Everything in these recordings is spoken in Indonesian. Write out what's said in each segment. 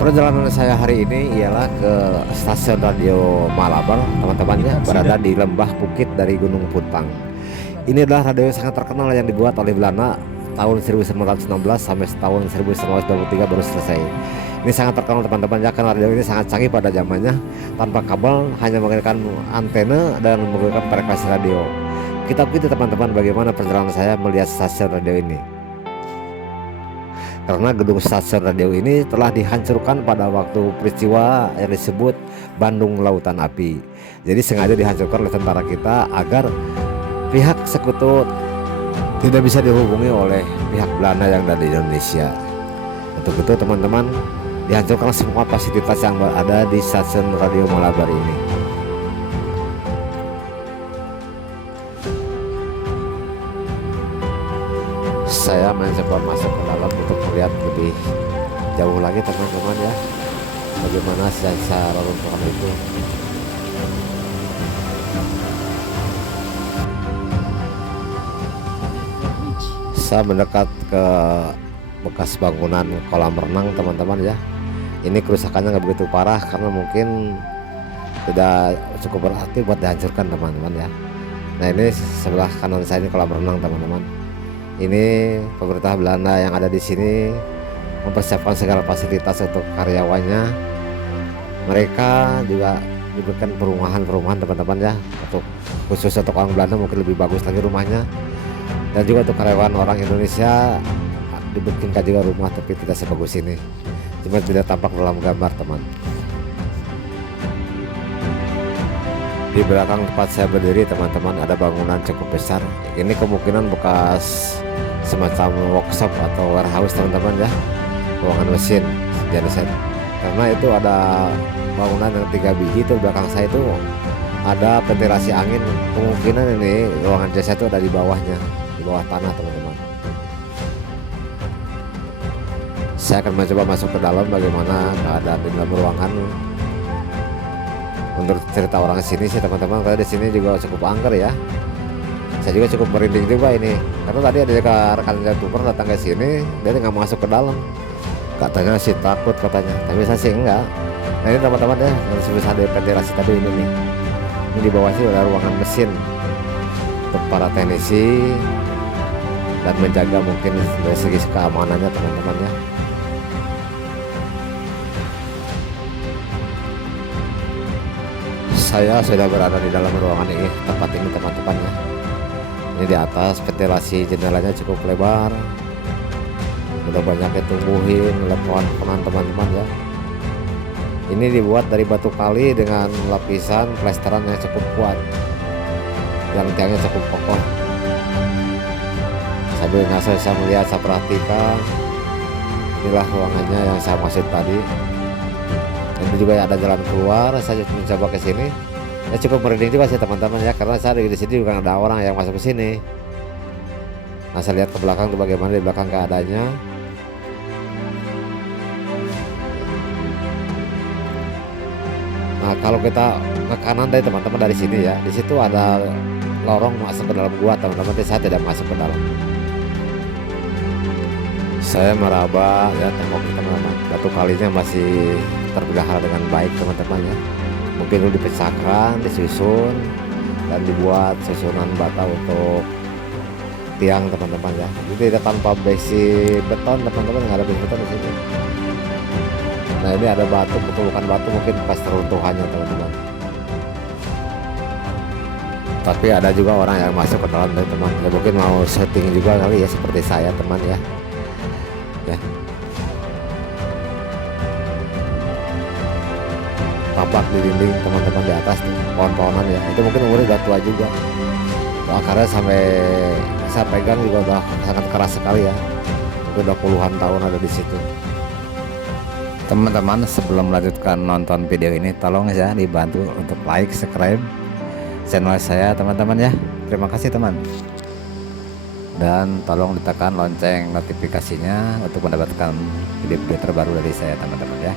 Perjalanan saya hari ini ialah ke stasiun radio Malabar, teman-temannya berada di lembah bukit dari Gunung Puntang. Ini adalah radio yang sangat terkenal yang dibuat oleh Belanda tahun 1916 sampai tahun 1923 baru selesai. Ini sangat terkenal teman-teman ya, karena radio ini sangat canggih pada zamannya, tanpa kabel, hanya menggunakan antena dan menggunakan frekuensi radio. Kita ikuti teman-teman bagaimana perjalanan saya melihat stasiun radio ini. Karena gedung stasiun radio ini telah dihancurkan pada waktu peristiwa yang disebut Bandung Lautan Api. Jadi sengaja dihancurkan oleh tentara kita agar pihak sekutu tidak bisa dihubungi oleh pihak Belanda yang ada di Indonesia. Untuk itu teman-teman, dihancurkan semua fasilitas yang ada di stasiun radio Malabar ini. Saya mencoba masuk ke dalam untuk melihat lebih jauh lagi teman-teman ya, bagaimana sisa reruntuhan itu. Saya mendekat ke bekas bangunan kolam renang teman-teman ya. Ini kerusakannya nggak begitu parah karena mungkin tidak cukup berarti buat dihancurkan teman-teman ya. Nah, ini sebelah kanan saya ini kolam renang teman-teman. Ini pemerintah Belanda yang ada di sini mempersiapkan segala fasilitas untuk karyawannya. Mereka juga diberikan perumahan teman-teman ya, untuk khusus untuk orang Belanda mungkin lebih bagus lagi rumahnya. Dan juga untuk karyawan orang Indonesia dibikinkan juga rumah, tapi tidak sebagus ini, cuma tidak tampak dalam gambar teman. Di belakang tempat saya berdiri teman-teman ada bangunan cukup besar. Ini kemungkinan bekas semacam workshop atau warehouse teman-teman ya, ruangan mesin genset. Karena itu ada bangunan yang 3 biji itu belakang saya itu ada ventilasi angin. Kemungkinan ini ruangan jasa itu ada di bawahnya, di bawah tanah teman-teman. Saya akan mencoba masuk ke dalam bagaimana keadaan di dalam ruangan. Menurut cerita orang sini sih teman-teman, karena di sini juga cukup angker ya. Saya juga cukup merinding juga ini, karena tadi ada rekan youtuber datang ke sini, dia nggak masuk ke dalam, katanya sih takut katanya, tapi saya sih enggak. Nah ini teman-teman ya, yang sebesar ada ventilasi tadi ini nih. Ini di bawah sih ada ruangan mesin untuk para teknisi dan menjaga mungkin dari segi keamanannya teman-teman ya. Saya sudah berada di dalam ruangan ini, tempat ini teman-teman ya. Ini di atas ventilasi jendelanya cukup lebar, udah banyak ditumbuhin oleh pohon-pohonan teman-teman ya. Ini dibuat dari batu kali dengan lapisan plesteran yang cukup kuat, yang tiangnya cukup kokoh. Sambil saya melihat, saya perhatikan, inilah ruangannya yang saya maksud tadi. Ini juga ada jalan keluar. Saya mencoba ke sini. Ya cukup merinding juga sih teman-teman ya, karena saya di sini juga ada orang yang masuk ke sini. Nah, saya lihat ke belakang tuh bagaimana di belakang keadaannya. Nah, kalau kita ke kanan dari teman-teman dari sini ya, di situ ada lorong masuk ke dalam gua teman-teman. Tapi saya tidak masuk ke dalam. Saya meraba ya tembok teman-teman. Batu kalinya masih terpelihara dengan baik teman-teman ya. Mungkin itu dipecahkan, disusun, dan dibuat susunan bata untuk tiang teman-teman ya. Jadi tidak tanpa besi beton teman-teman, nggak ada besi beton di sini. Nah ini ada batu, bukan batu mungkin pas teruntuhannya teman-teman. Tapi ada juga orang yang masuk ke dalam teman. Ya mungkin mau setting juga kali ya, seperti saya teman ya. Ya. Tampak di dinding teman-teman di atas nih, pohon-pohonan ya, itu mungkin umurnya udah tua juga. Akarnya sampai saya pegang juga udah sangat keras sekali ya, mungkin udah puluhan tahun ada di situ. Teman-teman, sebelum melanjutkan nonton video ini, tolong ya dibantu untuk like, subscribe channel saya teman-teman ya. Terima kasih teman. Dan tolong ditekan lonceng notifikasinya untuk mendapatkan video-video terbaru dari saya teman-teman ya.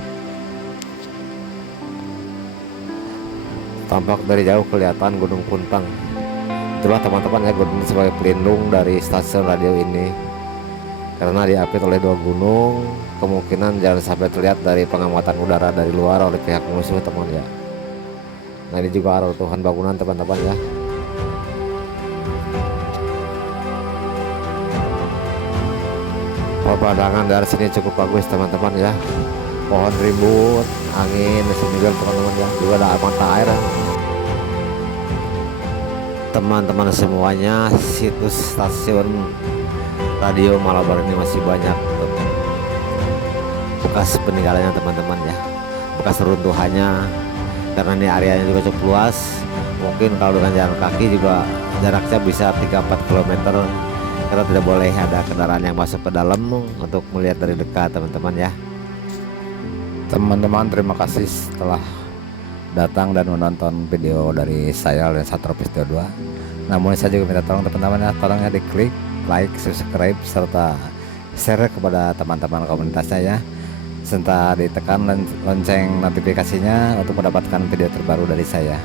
Tampak dari jauh kelihatan Gunung Puntang. Itulah teman-teman ya, gunung sebagai pelindung dari stasiun radio ini. karena diapit oleh dua gunung, kemungkinan jangan sampai terlihat dari pengamatan udara dari luar oleh pihak musuh teman ya. Nah ini juga reruntuhan bangunan teman-teman ya. Pemandangan dari sini cukup bagus teman-teman ya, pohon rimbun, angin sembilan teman-teman ya, juga ada mata air teman-teman semuanya. Situs stasiun radio Malabar ini masih banyak bekas peninggalannya teman-teman ya, bekas runtuhannya, karena ini areanya juga cukup luas. Mungkin kalau dengan jalan kaki juga jaraknya bisa 3-4 km, karena tidak boleh ada kendaraan yang masuk ke dalam untuk melihat dari dekat teman-teman ya. Teman-teman terima kasih telah datang dan menonton video dari saya Lensa Tropis 22. Namun saya juga minta tolong teman-teman ya, tolong ya diklik like, subscribe serta share kepada teman-teman komunitasnya ya, serta ditekan lonceng notifikasinya untuk mendapatkan video terbaru dari saya.